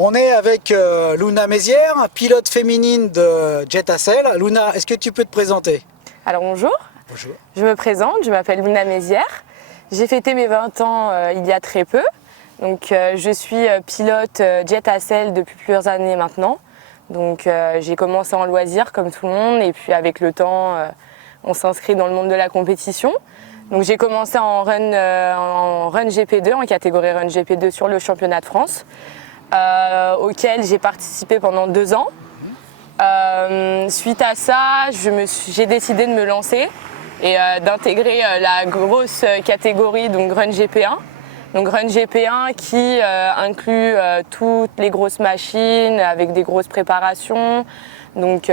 On est avec Luna Mézières, pilote féminine de Jetacel. Luna, est-ce que tu peux te présenter? Alors bonjour. Bonjour. Je me présente, je m'appelle Luna Mézières. J'ai fêté mes 20 ans il y a très peu. Donc je suis pilote Jetacel depuis plusieurs années maintenant. Donc j'ai commencé en loisir comme tout le monde et puis avec le temps on s'inscrit dans le monde de la compétition. Donc j'ai commencé en run GP2, en catégorie run GP2 sur le championnat de France. Auquel j'ai participé pendant 2 ans. Suite à ça, j'ai décidé de me lancer et d'intégrer la grosse catégorie donc Run GP1. Donc Run GP1 qui inclut toutes les grosses machines avec des grosses préparations. Donc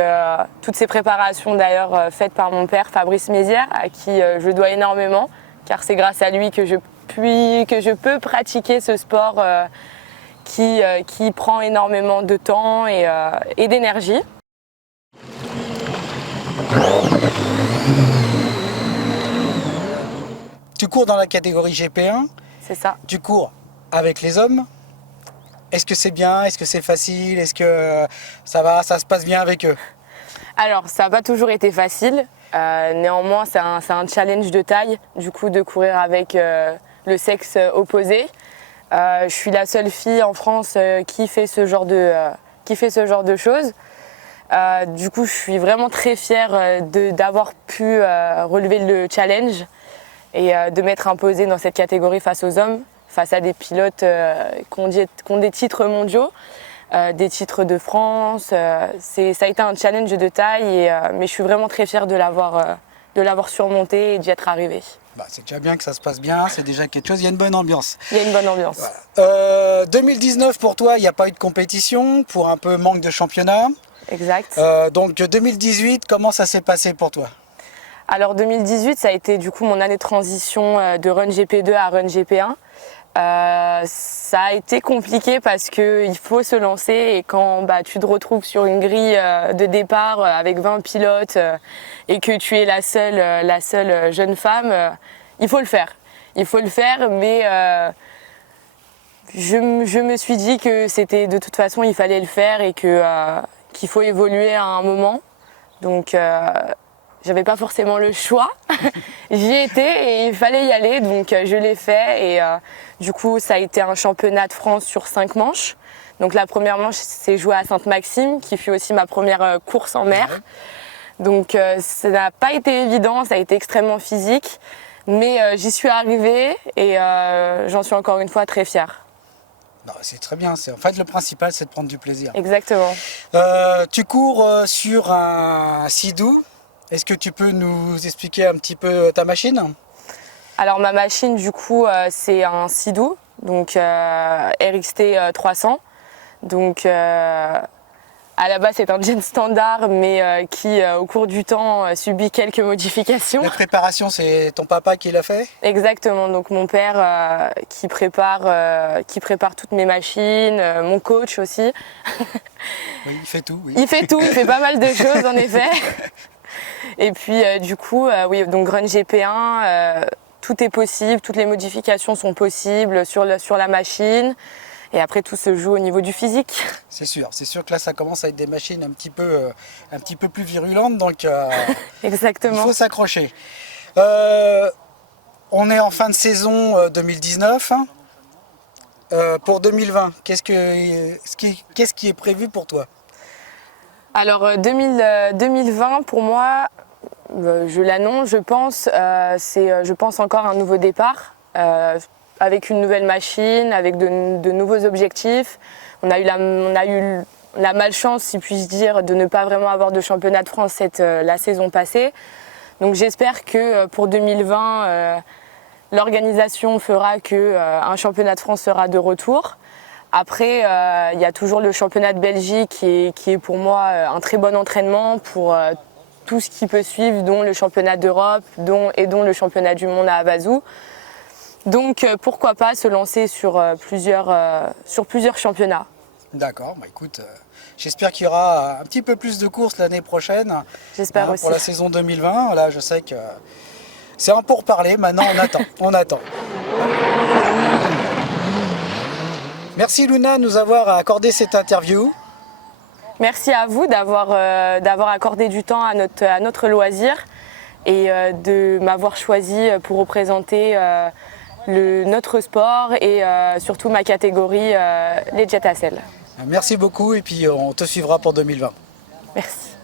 toutes ces préparations d'ailleurs faites par mon père Fabrice Mézières, à qui je dois énormément, car c'est grâce à lui que je peux pratiquer ce sport qui prend énormément de temps et d'énergie. Tu cours dans la catégorie GP1. C'est ça. Tu cours avec les hommes. Est-ce que c'est bien? Est-ce que c'est facile? Est-ce que ça va? Ça se passe bien avec eux? Alors, ça n'a pas toujours été facile. Néanmoins, c'est un challenge de taille, du coup, de courir avec le sexe opposé. Je suis la seule fille en France qui fait ce genre de choses. Du coup, je suis vraiment très fière d'avoir pu relever le challenge et de m'être imposée dans cette catégorie face aux hommes, face à des pilotes qui ont des titres mondiaux, des titres de France. Ça a été un challenge de taille, mais je suis vraiment très fière de l'avoir surmonté et d'y être arrivée. Bah, c'est déjà bien que ça se passe bien, c'est déjà quelque chose, il y a une bonne ambiance. Il y a une bonne ambiance. Voilà. 2019 pour toi, il n'y a pas eu de compétition, pour un peu manque de championnat. Exact. Donc 2018, comment ça s'est passé pour toi? Alors 2018, ça a été du coup mon année de transition de Run GP2 à Run GP1. Ça a été compliqué parce qu'il faut se lancer et quand tu te retrouves sur une grille de départ avec 20 pilotes et que tu es la seule jeune femme, il faut le faire. Il faut le faire, mais je me suis dit que c'était de toute façon il fallait le faire et qu'il faut évoluer à un moment. Donc j'avais pas forcément le choix. J'y étais et il fallait y aller, donc je l'ai fait et du coup ça a été un championnat de France sur 5 manches. Donc la première manche s'est jouée à Sainte-Maxime, qui fut aussi ma première course en mer. Donc ça n'a pas été évident, ça a été extrêmement physique, mais j'y suis arrivée et j'en suis encore une fois très fière. C'est très bien, en fait le principal c'est de prendre du plaisir. Exactement. Tu cours sur un Sea-Doo. Est-ce que tu peux nous expliquer un petit peu ta machine? Alors ma machine du coup c'est un Sea-Doo, donc RXT 300. Donc à la base c'est un jet standard mais qui au cours du temps subit quelques modifications. La préparation, c'est ton papa qui l'a fait? Exactement, donc mon père qui prépare toutes mes machines, mon coach aussi. Oui, il fait tout. Oui. Il fait tout, il fait pas mal de choses en effet. Et puis du coup, oui, donc Run GP1, tout est possible, toutes les modifications sont possibles sur la machine. Et après, tout se joue au niveau du physique. C'est sûr que là, ça commence à être des machines un petit peu plus virulentes, donc Exactement. il faut s'accrocher. On est en fin de saison 2019. Pour 2020, qu'est-ce qui est prévu pour toi? Alors 2020, pour moi, je l'annonce, je pense encore un nouveau départ. Avec une nouvelle machine, avec de nouveaux objectifs. On a eu la malchance, si puis-je dire, de ne pas vraiment avoir de championnat de France la saison passée. Donc j'espère que pour 2020, l'organisation fera qu'un championnat de France sera de retour. Après, il y a toujours le championnat de Belgique qui est pour moi un très bon entraînement pour tout ce qui peut suivre, dont le championnat d'Europe dont le championnat du monde à Havasu. Donc pourquoi pas se lancer sur plusieurs championnats. D'accord, écoute, j'espère qu'il y aura un petit peu plus de courses l'année prochaine. J'espère aussi. Pour la saison 2020, là je sais que c'est un pourparler, maintenant on attend. Merci Luna de nous avoir accordé cette interview. Merci à vous d'avoir accordé du temps à notre loisir et de m'avoir choisi pour représenter notre sport et surtout ma catégorie, les jet à selle. Merci beaucoup et puis on te suivra pour 2020. Merci.